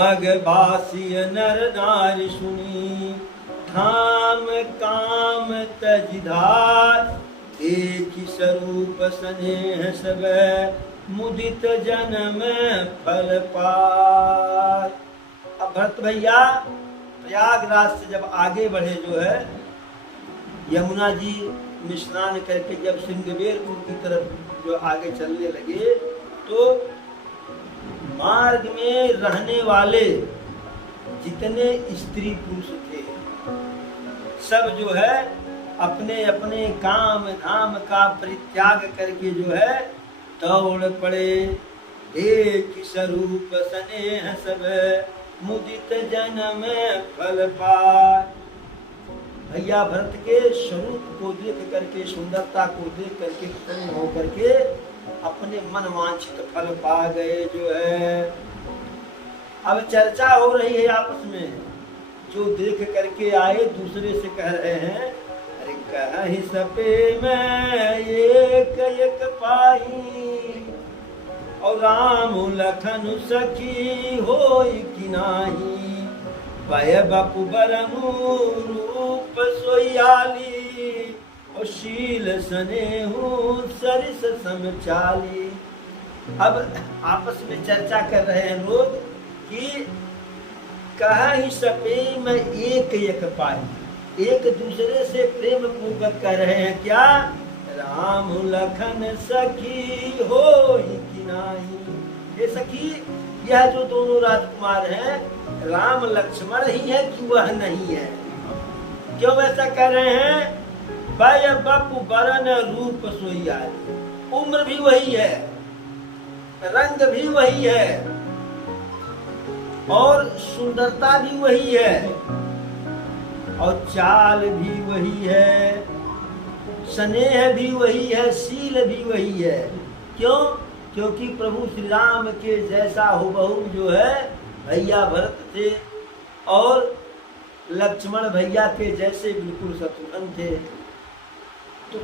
मग बासी नर नारी सुनी, धाम काम तज धार, एक ही स्वरूप स्नेह सब, मुदित जन्म फल पार। अब भरत भैया प्रयागराज से जब आगे बढ़े जो है, यमुना जी में स्नान करके जब सिंगबेरपुर की तरफ जो आगे चलने लगे, तो मार्ग में रहने वाले जितने स्त्री पुरुष थे सब जो है अपने अपने काम धाम का परित्याग करके जो है दौड़ पड़े। एक स्वरूप स्नेह सब, मुदित जन्म फल पार। भैया भरत के स्वरूप को देख करके, सुंदरता को देख करके प्रसन्न हो करके अपने मन वांछित फल पा गए जो है। अब चर्चा हो रही है आपस में, जो देख करके आए दूसरे से कह रहे हैं, अरे कहीं सपे मैं एक एक पाई, और राम लखन सखी होई कि नाही, पय बपु बरनु रूप सोयाली, और शील स्नेहु सरिस समचाली। अब आपस में चर्चा कर रहे हैं लोग कि कहीं सपे में एक एक पाई, एक दूसरे से प्रेम पूर्वक कह रहे हैं क्या, राम लखन सखी होई कि नाही। ये सखी, यह जो दोनों राजकुमार हैं राम लक्ष्मण ही है कि वह नहीं है? क्यों ऐसा कह रहे हैं? भय बपु बरन रूप सोयाली, उम्र भी वही है, रंग भी वही है, और सुंदरता भी वही है, और चाल भी वही है, स्नेह भी वही है, शील भी वही है। क्यों? क्योंकि प्रभु श्री राम के जैसा हुबहू जो है भैया भरत थे, और लक्ष्मण भैया के जैसे बिल्कुल शत्रुघ्न थे, तो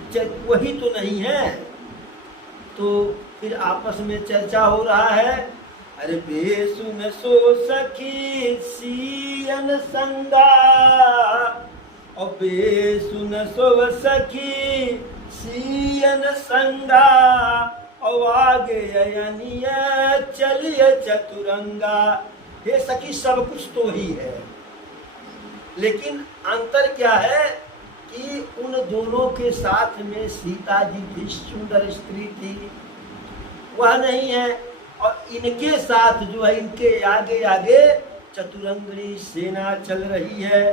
वही तो नहीं है। तो फिर आपस में चर्चा हो रहा है, अरे बेसुन सो सखी सियन संगा, और बेसुन सो सखी सियन संगा, और आगे अयनिय चलिए चतुरंगा। हे सखी, सब कुछ तो ही है, लेकिन अंतर क्या है कि उन दोनों के साथ में सीता जी भी सुंदर स्त्री थी, वह नहीं है, और इनके साथ जो है इनके आगे आगे चतुरंगनी सेना चल रही है।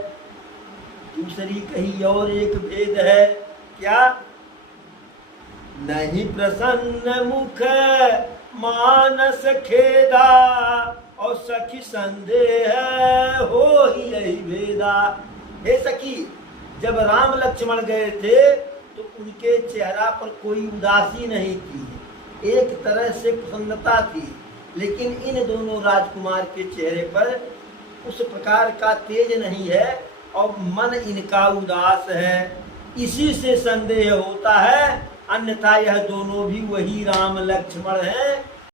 दूसरी कहीं और एक भेद है, क्या? नहीं प्रसन्न मुख मानस खेदा, और सखी संदेह हो ही यही भेदा। हे सखी, जब राम लक्ष्मण गए थे तो उनके चेहरा पर कोई उदासी नहीं थी, एक तरह से प्रसन्नता थी, लेकिन इन दोनों राजकुमार के चेहरे पर उस प्रकार का तेज नहीं है, और मन इनका उदास है। इसी से संदेह होता है, अन्यथा यह दोनों भी वही राम लक्ष्मण हैं